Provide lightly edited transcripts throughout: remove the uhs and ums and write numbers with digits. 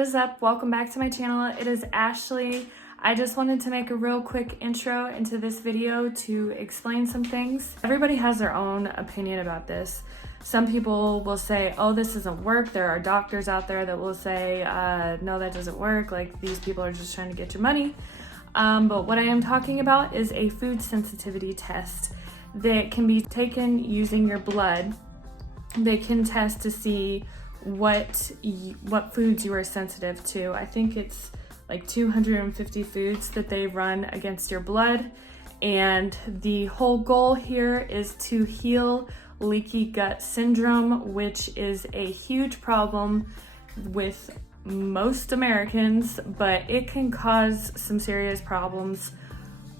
is up? Welcome back to my channel. It is Ashley. I just wanted to make a real quick intro into this video to explain some things. Everybody has their own opinion about this. Some people will say, oh, this doesn't work. There are doctors out there that will say, no, that doesn't work. Like, these people are just trying to get your money. But what I am talking about is a food sensitivity test that can be taken using your blood. They can test to see what foods you are sensitive to. I think it's like 250 foods that they run against your blood, and the whole goal here is to heal leaky gut syndrome, which is a huge problem with most Americans, but it can cause some serious problems,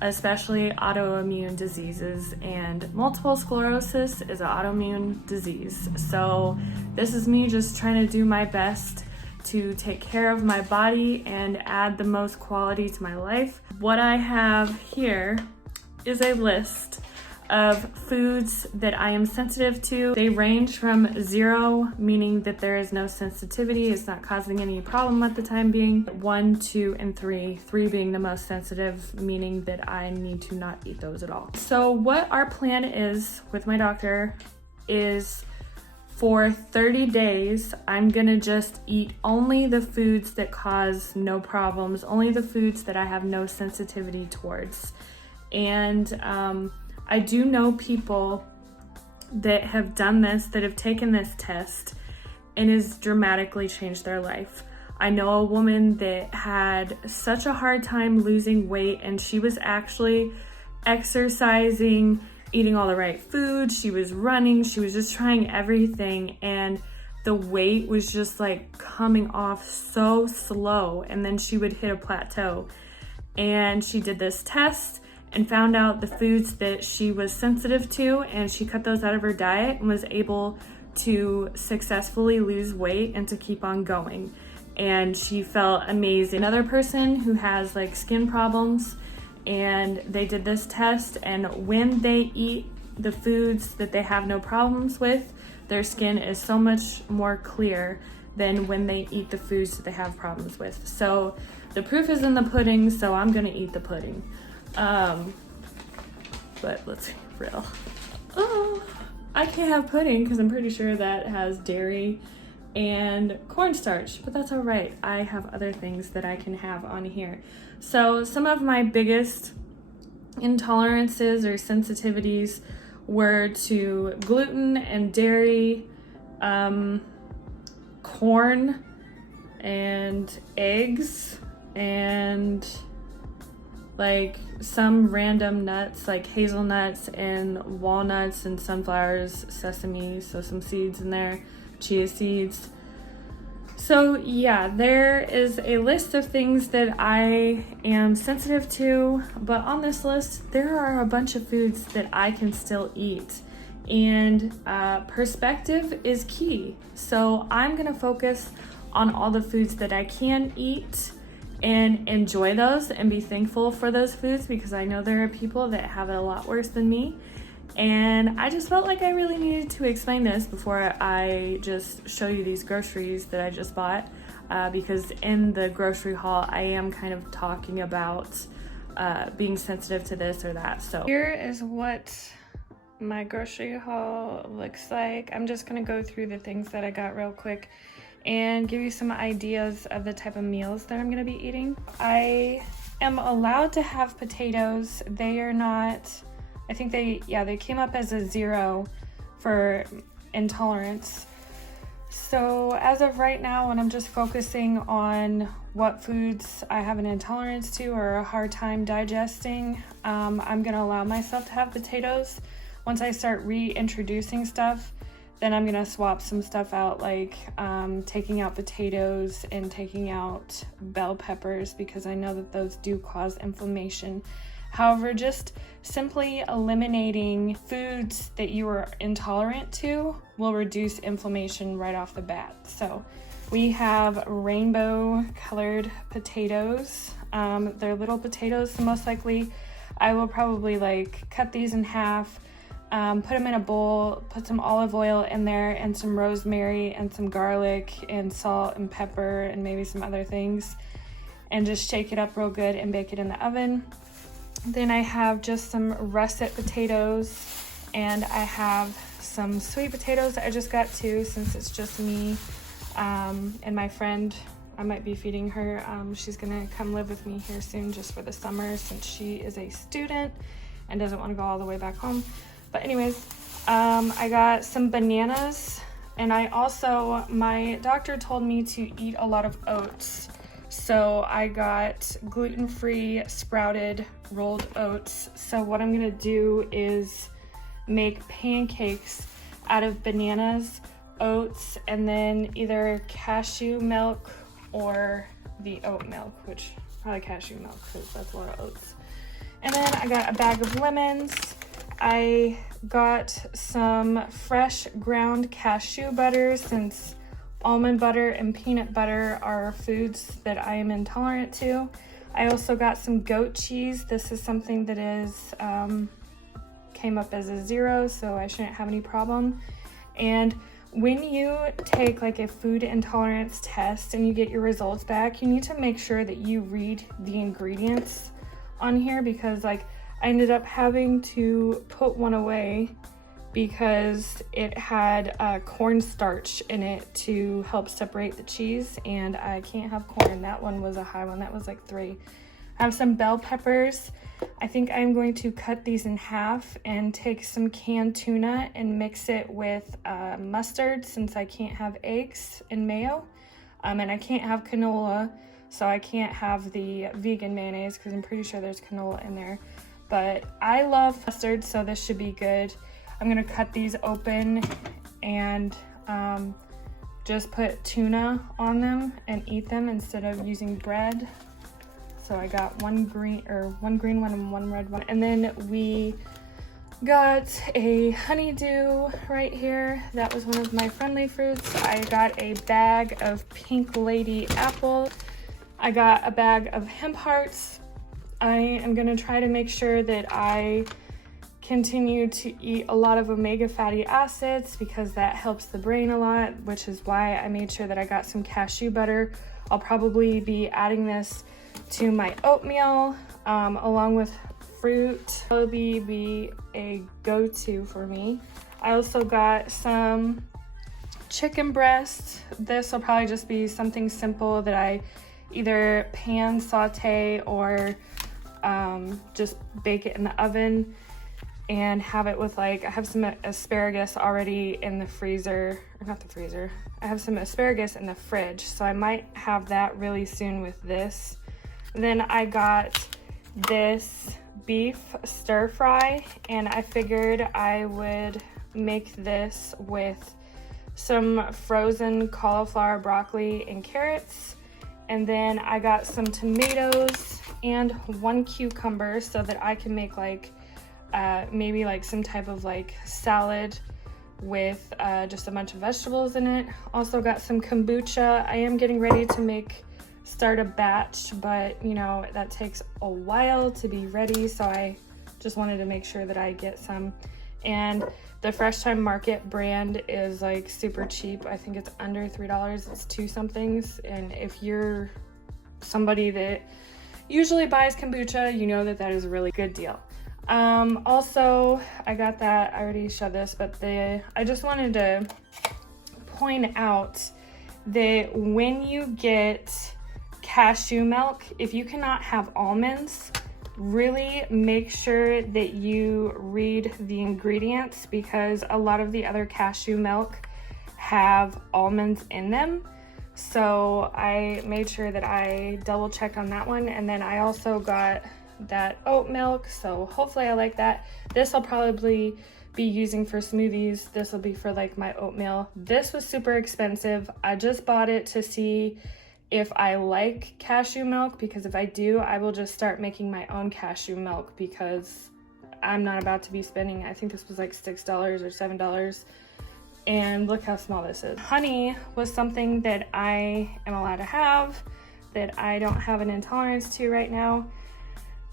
especially autoimmune diseases, and multiple sclerosis is an autoimmune disease. So this is me just trying to do my best to take care of my body and add the most quality to my life. What I have here is a list of foods that I am sensitive to. They range from 0, meaning that there is no sensitivity, it's not causing any problem at the time being, 1, 2, and 3. 3 being the most sensitive, meaning that I need to not eat those at all. So what our plan is with my doctor is for 30 days, I'm gonna just eat only the foods that cause no problems, only the foods that I have no sensitivity towards. And I do know people that have done this, that have taken this test, and has dramatically changed their life. I know a woman that had such a hard time losing weight, and she was actually exercising, eating all the right food, she was running, she was just trying everything, and the weight was just like coming off so slow, and then she would hit a plateau. And she did this test and found out the foods that she was sensitive to, and she cut those out of her diet and was able to successfully lose weight and to keep on going. And she felt amazing. Another person who has like skin problems, and they did this test, and when they eat the foods that they have no problems with, their skin is so much more clear than when they eat the foods that they have problems with. So the proof is in the pudding, so I'm gonna eat the pudding. But let's be real. Oh, I can't have pudding because I'm pretty sure that has dairy and cornstarch, but that's all right. I have other things that I can have on here. So some of my biggest intolerances or sensitivities were to gluten and dairy, corn and eggs, and like some random nuts like hazelnuts and walnuts and sunflowers, sesame, so some seeds in there, chia seeds. So yeah, there is a list of things that I am sensitive to, but on this list there are a bunch of foods that I can still eat, and perspective is key. So I'm gonna focus on all the foods that I can eat and enjoy those and be thankful for those foods, because I know there are people that have it a lot worse than me. And I just felt like I really needed to explain this before I just show you these groceries that I just bought, because in the grocery haul I am kind of talking about being sensitive to this or that. So here is what my grocery haul looks like. I'm just gonna go through the things that I got real quick and give you some ideas of the type of meals that I'm gonna be eating. I am allowed to have potatoes. They are not, I think they came up as a 0 for intolerance. So as of right now, when I'm just focusing on what foods I have an intolerance to or a hard time digesting, I'm gonna allow myself to have potatoes. Once I start reintroducing stuff, then I'm gonna swap some stuff out, like taking out potatoes and taking out bell peppers, because I know that those do cause inflammation. However, just simply eliminating foods that you are intolerant to will reduce inflammation right off the bat. So we have rainbow colored potatoes. They're little potatoes, so most likely I will probably like cut these in half, put them in a bowl, put some olive oil in there and some rosemary and some garlic and salt and pepper and maybe some other things, and just shake it up real good and bake it in the oven. Then I have just some russet potatoes, and I have some sweet potatoes I just got too, since it's just me and my friend. I might be feeding her. She's gonna come live with me here soon just for the summer, since she is a student and doesn't want to go all the way back home. But anyways, I got some bananas, and my doctor told me to eat a lot of oats. So I got gluten-free sprouted rolled oats. So what I'm gonna do is make pancakes out of bananas, oats, and then either cashew milk or the oat milk, which probably cashew milk because that's a lot of oats. And then I got a bag of lemons. I got some fresh ground cashew butter, since almond butter and peanut butter are foods that I am intolerant to. I also got some goat cheese. This is something that is came up as a 0, so I shouldn't have any problem. And when you take like a food intolerance test and you get your results back, you need to make sure that you read the ingredients on here, because like I ended up having to put one away because it had cornstarch in it to help separate the cheese, and I can't have corn. That one was a high one. That was like 3. I have some bell peppers. I think I'm going to cut these in half and take some canned tuna and mix it with mustard, since I can't have eggs and mayo. And I can't have canola, so I can't have the vegan mayonnaise because I'm pretty sure there's canola in there. But I love mustard, so this should be good. I'm gonna cut these open and just put tuna on them and eat them instead of using bread. So I got one green one and one red one. And then we got a honeydew right here. That was one of my friendly fruits. I got a bag of Pink Lady apple. I got a bag of hemp hearts. I am gonna try to make sure that I continue to eat a lot of omega fatty acids, because that helps the brain a lot, which is why I made sure that I got some cashew butter. I'll probably be adding this to my oatmeal along with fruit. It'll be a go-to for me. I also got some chicken breast. This will probably just be something simple that I either pan, saute, or just bake it in the oven and have it with like, I have some asparagus already in the freezer, or not the freezer. I have some asparagus in the fridge, so I might have that really soon with this. Then I got this beef stir fry, and I figured I would make this with some frozen cauliflower, broccoli, and carrots. And then I got some tomatoes and 1 cucumber so that I can make like maybe like some type of like salad with just a bunch of vegetables in it. Also got some kombucha. I am getting ready to start a batch, but you know, that takes a while to be ready, so I just wanted to make sure that I get some. And the Fresh Time Market brand is like super cheap. I think it's under $3. It's 2 somethings. And if you're somebody that usually buys kombucha, you know that that is a really good deal. Also, I got that, I already showed this, but I just wanted to point out that when you get cashew milk, if you cannot have almonds, really make sure that you read the ingredients, because a lot of the other cashew milk have almonds in them. So I made sure that I double checked on that one. And then I also got that oat milk, so hopefully I like that. This I'll probably be using for smoothies. This will be for like my oatmeal. This was super expensive. I just bought it to see if I like cashew milk, because if I do, I will just start making my own cashew milk, because I'm not about to be spending, I think this was like $6 or $7. And look how small this is. Honey was something that I am allowed to have, that I don't have an intolerance to right now.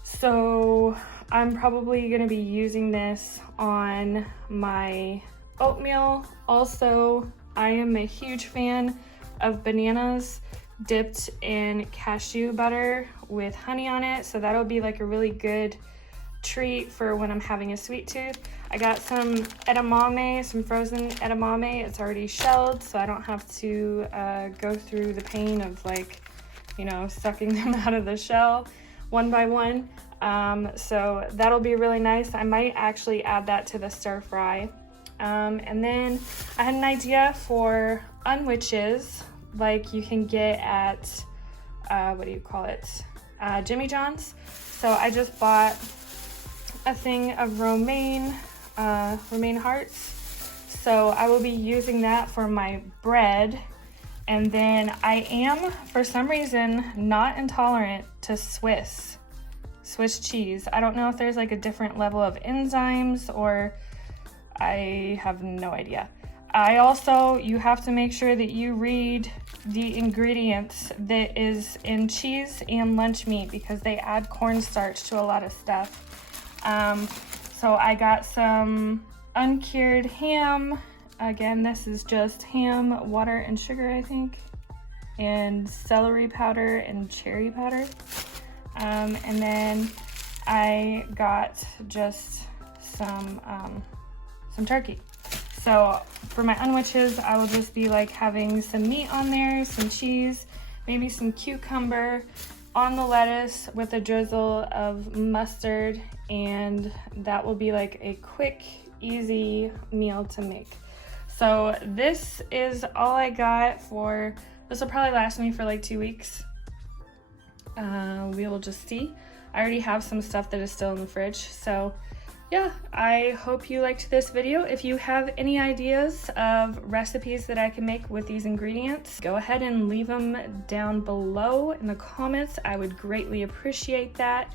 So I'm probably gonna be using this on my oatmeal. Also, I am a huge fan of bananas dipped in cashew butter with honey on it. So that'll be like a really good treat for when I'm having a sweet tooth. I got some edamame, some frozen edamame. It's already shelled, so I don't have to go through the pain of, like, you know, sucking them out of the shell one by one. So that'll be really nice. I might actually add that to the stir fry. And then I had an idea for unwitches, like you can get at, what do you call it? Jimmy John's. So I just bought a thing of romaine hearts. So I will be using that for my bread. And then I am, for some reason, not intolerant to Swiss cheese. I don't know if there's like a different level of enzymes, or I have no idea. You have to make sure that you read the ingredients that is in cheese and lunch meat, because they add cornstarch to a lot of stuff. So I got some uncured ham. Again, this is just ham, water, and sugar, I think, and celery powder and cherry powder. And then I got just some turkey. So for my unwitches, I will just be like having some meat on there, some cheese, maybe some cucumber on the lettuce with a drizzle of mustard, and that will be like a quick, easy meal to make. So this is all I got for, this will probably last me for like 2 weeks. We will just see. I already have some stuff that is still in the fridge. So yeah, I hope you liked this video. If you have any ideas of recipes that I can make with these ingredients, go ahead and leave them down below in the comments. I would greatly appreciate that.